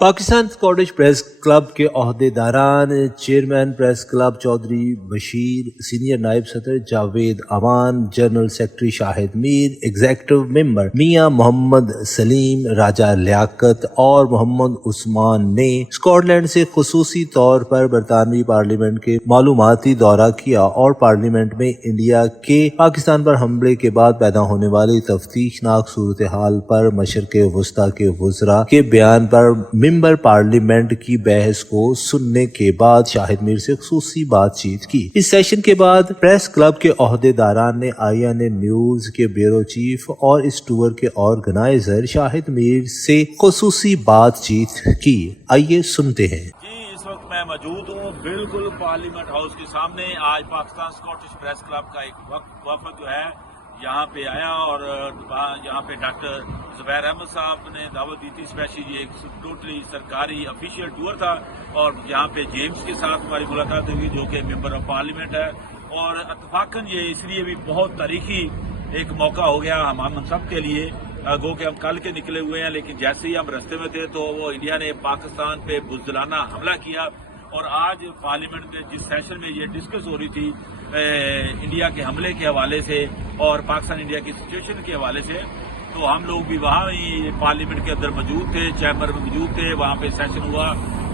Pakistan Scottish press club کے عہدیداران chairman press club Chaudhry Bashir, senior نائب صدر Javed Aman, general secretary Shahid Mir, executive member Mian Muhammad سلیم، راجہ لیاقت اور محمد عثمان نے اسکاٹ لینڈ سے خصوصی طور پر برطانوی پارلیمنٹ کے معلوماتی دورہ کیا اور پارلیمنٹ میں انڈیا کے پاکستان پر حملے کے بعد پیدا ہونے والی تفتیشناک صورتحال پر مشرق وسطیٰ کے وزراء کے بیان پر ممبر پارلیمنٹ کی بحث کو سننے کے بعد شاہد میر سے خصوصی بات چیت کی۔ اس سیشن کے بعد پریس کلب کے عہدیداران نے INA نیوز کے بیورو چیف اور اس ٹور کے آرگنائزر شاہد میر سے خصوصی بات چیت کی۔ آئیے سنتے ہیں۔ اس وقت میں موجود ہوں بالکل پارلیمنٹ ہاؤس کے سامنے۔ آج پاکستان اسکاٹش پریس کلب کا ایک وفد جو ہے یہاں پہ آیا اور یہاں پہ ڈاکٹر زبیر احمد صاحب نے دعوت دی تھی اسپیشلی، یہ ایک ٹوٹلی سرکاری افیشیل ٹور تھا اور یہاں پہ جیمز کے ساتھ ہماری ملاقات ہوئی جو کہ ممبر آف پارلیمنٹ ہے، اور اتفاقاً یہ اس لیے بھی بہت تاریخی ایک موقع ہو گیا ہم سب کے لیے، گو کہ ہم کل کے نکلے ہوئے ہیں لیکن جیسے ہی ہم رستے میں تھے تو وہ انڈیا نے پاکستان پہ بزدلانہ حملہ کیا، اور آج پارلیمنٹ میں جس سیشن میں یہ ڈسکس ہو رہی تھی انڈیا کے حملے کے حوالے سے اور پاکستان انڈیا کی سچویشن کے حوالے سے، تو ہم لوگ بھی وہاں ہی پارلیمنٹ کے اندر موجود تھے، چیمبر میں موجود تھے، وہاں پہ سیشن ہوا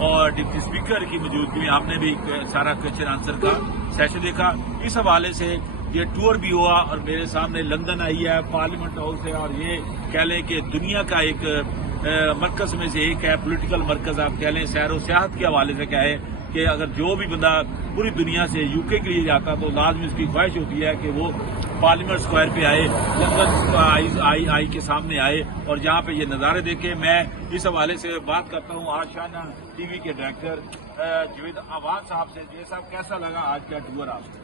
اور ڈپٹی اسپیکر کی موجودگی میں ہم نے بھی سارا کوشچن آنسر کا سیشن دیکھا۔ اس حوالے سے یہ ٹور بھی ہوا اور میرے سامنے لندن آئی ہے، پارلیمنٹ ہاؤس ہے، اور یہ کہہ لیں کہ دنیا کا ایک مرکز میں سے ایک ہے، پولیٹیکل مرکز آپ کہہ لیں، سیر و سیاحت کے حوالے سے کہیں کہ اگر جو بھی بندہ پوری دنیا سے UK کے لیے جاتا تو لازمی اس کی خواہش ہوتی ہے کہ وہ پارلیمنٹ اسکوائر پہ آئے، لندن آئی کے سامنے آئے اور جہاں پہ یہ نظارے دیکھے۔ میں اس حوالے سے بات کرتا ہوں آج شانہ TV کے ڈائریکٹر جاوید امان صاحب سے۔ جاوید صاحب، کیسا لگا آج کا ٹور آپ کو؟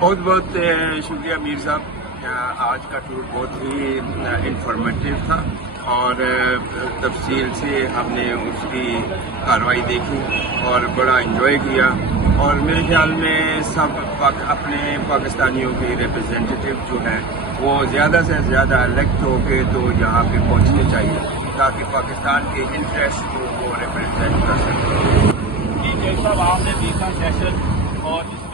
بہت بہت شکریہ میر صاحب، آج کا ٹور بہت ہی انفارمیٹیو تھا اور تفصیل سے ہم نے اس کی کارروائی دیکھی اور بڑا انجوائے کیا، اور میرے خیال میں سب اپنے پاکستانیوں کے ریپرزینٹیٹیو جو ہیں وہ زیادہ سے زیادہ الیکٹ ہو کے تو یہاں پہ پہنچنے چاہیے تاکہ پاکستان کے انٹرسٹ کو وہ ریپرزینٹ کر سکیں۔ جی صاحب، آپ نے دیکھا سیشن اور جس میں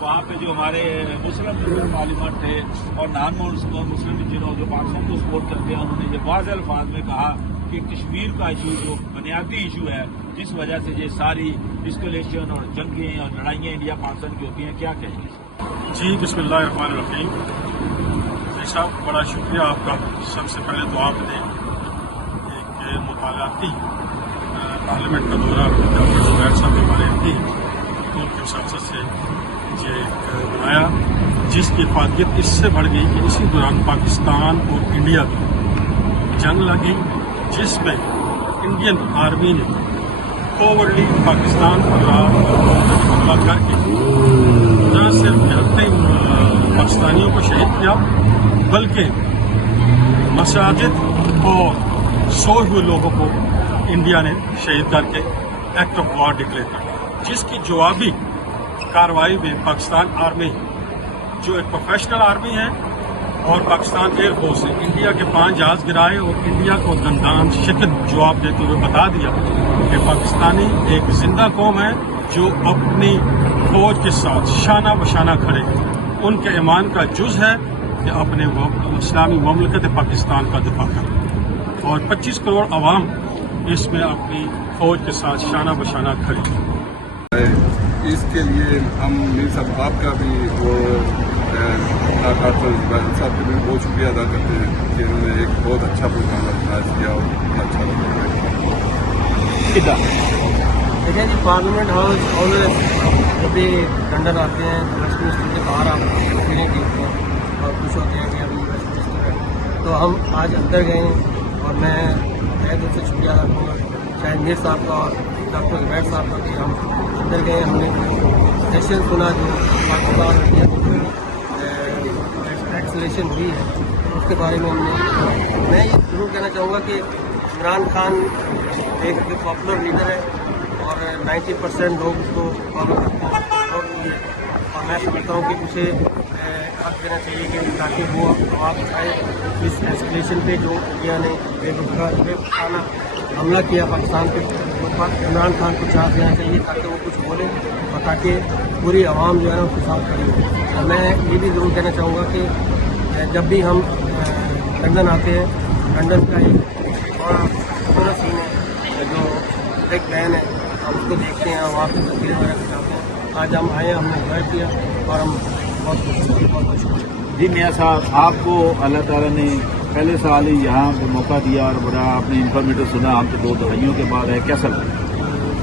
وہاں پہ جو ہمارے مسلم پارلیمنٹ تھے اور نان مسلم جنہوں جو پاکستان کو سپورٹ کرتے ہیں، انہوں نے یہ واضح الفاظ میں کہا کہ کشمیر کا ایشو جو بنیادی ایشو ہے جس وجہ سے یہ ساری اسکلیشن اور جنگیں اور لڑائیاں انڈیا پاکستان کی ہوتی ہیں، کیا کہیں گے؟ جی بسم اللہ الرحمن الرحیم۔ جی صاحب، بڑا شکریہ آپ کا۔ سب سے پہلے تو آپ نے ایک مطالعاتی پارلیمنٹ کا دورہ ڈاکٹر زبیر صاحب ہمارے ان کی وساطت سے یہ بنایا، جس کی افادیت اس سے بڑھ گئی کہ اسی دوران پاکستان اور انڈیا کی جنگ لگی، جس میں انڈین آرمی نے فارورڈلی پاکستان پر حملہ کر کے نہ صرف 73 پاکستانیوں کو شہید کیا بلکہ مساجد اور سوئے ہوئے لوگوں کو انڈیا نے شہید کر کے ایکٹ آف وار ڈکلیئر کر، جس کی جوابی کارروائی میں پاکستان آرمی جو ایک پروفیشنل آرمی ہے اور پاکستان ایئر فورس نے انڈیا کے 5 جہاز گرائے اور انڈیا کو دندان شکن جواب دیتے ہوئے بتا دیا کہ پاکستانی ایک زندہ قوم ہے جو اپنی فوج کے ساتھ شانہ بشانہ کھڑے ہیں۔ ان کے ایمان کا جز ہے کہ اپنے اسلامی مملکت پاکستان کا دفاع کریں، اور 25 کروڑ عوام اس میں اپنی فوج کے ساتھ شانہ بشانہ کھڑے ہیں۔ اس کے لیے ہم میر صاحب آپ کا بھی وہ ڈاکٹر زبیر صاحب کا بھی بہت شکریہ ادا کرتے ہیں کہ انہوں نے ایک بہت اچھا پروگرام آرگنائز کیا اور اچھا لگا۔ دیکھیں جی، پارلیمنٹ ہاؤس اور جب بھی ٹینڈر آتے ہیں ویسٹ منسٹر کے باہر آپ فیلنگ دیکھتے ہیں اور خوش ہوتے ہیں کہ ابھی ویسٹ منسٹر ہے، تو ہم آج اندر گئے اور میں دل سے شکریہ ادا کروں گا شاہد میر صاحب کا اور ڈاکٹر زبیر صاحب کا کہ ہم اندر گئے، ہم نے سیشن سنا جو پاکستان انڈیا کی ایکسلیشن ہوئی ہے اس کے بارے میں ہم نے۔ میں یہ ضرور کہنا چاہوں گا کہ عمران خان ایک پاپولر لیڈر ہے اور 90% لوگ اس کو فالو کرتے ہیں اور میں سمجھتا ہوں کہ اسے حق دینا چاہیے کہ تاکہ وہ آواز اٹھائے اس ایسکلیشن پہ جو انڈیا نے بے رخانہ حملہ کیا پاکستان پہ، تو عمران خان کو چانس دینا چاہیے تاکہ وہ کچھ بولے اور تاکہ پوری عوام جو ہے نا اس کے ساتھ کھڑی ہو۔ اور میں یہ بھی ضرور کہنا چاہوں گا کہ جب بھی ہم لندن آتے ہیں، لندن کا ایک بڑا خوبصورت سین ہے جو ایک بہن ہے، ہم اس کو دیکھتے ہیں، وہاں پہ تصویریں وغیرہ کھنچاتے ہیں۔ آج ہم آئے ہیں، ہم نے انجوائے کیا اور ہم بہت خوش ہیں، بہت خوش ہیں۔ جی میاں صاحب، آپ کو اللہ تعالیٰ نے پہلے سال ہی یہاں پہ موقع دیا اور بڑا آپ نے انفارمیٹو سنا، ہم تو 2 دہائیوں کے بعد ہے، کیسا لگا؟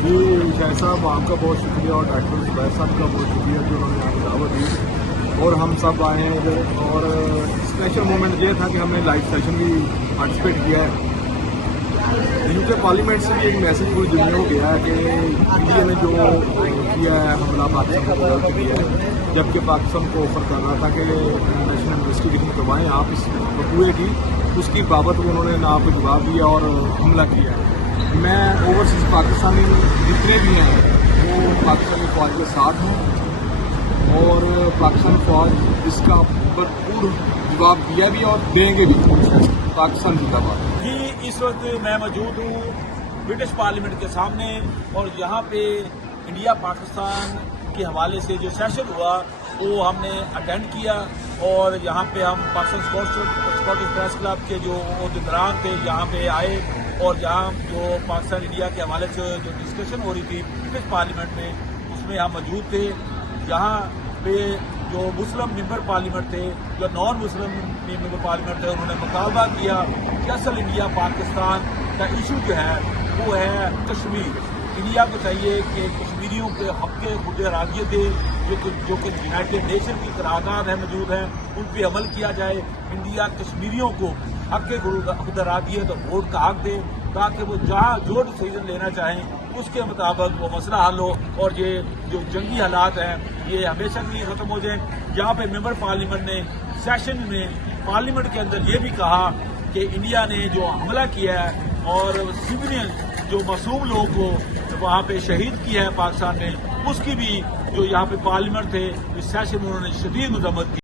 جی شاہ صاحب، آپ کا بہت شکریہ اور ڈاکٹر زبیر صاحب کا بہت شکریہ جو انہوں نے ہمیں دعوت دی اور ہم سب آئے ہیں ادھر۔ اور اسپیشل مومنٹ یہ تھا کہ ہم نے لائیو سیشن بھی پارٹیسپیٹ کیا ہے۔ یو کے پارلیمنٹ سے بھی ایک میسج پوری دنیا کو گیا ہے کہ انڈیا نے جو کیا ہے حملہ پاکستان کو غلط کیا ہے، جبکہ پاکستان کو آفر کر رہا تھا کہ نیشنل انویسٹیگیشن کروائیں آپ اس بقوے کی، اس کی بابت انہوں نے نہ کو جواب دیا اور حملہ کیا ہے۔ میں اوورسیز پاکستانی جتنے بھی ہیں وہ پاکستانی فوج کے ساتھ ہوں اور پاکستانی فوج اس کا بھرپور جواب دیا بھی اور دیں گے بھی۔ پاکستان زندہ باد۔ جی اس وقت میں موجود ہوں برٹش پارلیمنٹ کے سامنے اور یہاں پہ انڈیا پاکستان کے حوالے سے جو سیشن ہوا وہ ہم نے اٹینڈ کیا اور یہاں پہ ہم پاکستان اسکاٹش پریس کلب کے جو عہدیداران تھے یہاں پہ آئے اور یہاں جو پاکستان انڈیا کے حوالے سے جو ڈسکشن ہو رہی تھی برٹش پارلیمنٹ میں اس میں ہم موجود تھے۔ یہاں پہ جو مسلم ممبر پارلیمنٹ تھے، جو نان مسلم ممبر پارلیمنٹ تھے، انہوں نے مطالبہ کیا کہ اصل انڈیا پاکستان کا ایشو جو ہے وہ ہے کشمیر۔ انڈیا کو چاہیے کہ کشمیریوں کے حق خود ارادیت جو کہ یونائٹڈ نیشن کی قرارداد ہے موجود ہیں ان پہ عمل کیا جائے۔ انڈیا کشمیریوں کو حق خود ارادیت اور ووٹ کا حق دے تاکہ وہ جہاں جو ڈیسیژن لینا چاہیں اس کے مطابق وہ مسئلہ حل ہو اور یہ جو جنگی حالات ہیں یہ ہمیشہ کے لیے ختم ہو جائیں۔ یہاں پہ ممبر پارلیمنٹ نے سیشن میں پارلیمنٹ کے اندر یہ بھی کہا کہ انڈیا نے جو حملہ کیا ہے اور سویلین جو معصوم لوگوں کو وہاں پہ شہید کیا ہے پاکستان نے، اس کی بھی جو یہاں پہ پارلیمنٹ تھے اس سیشن میں انہوں نے شدید مذمت کی۔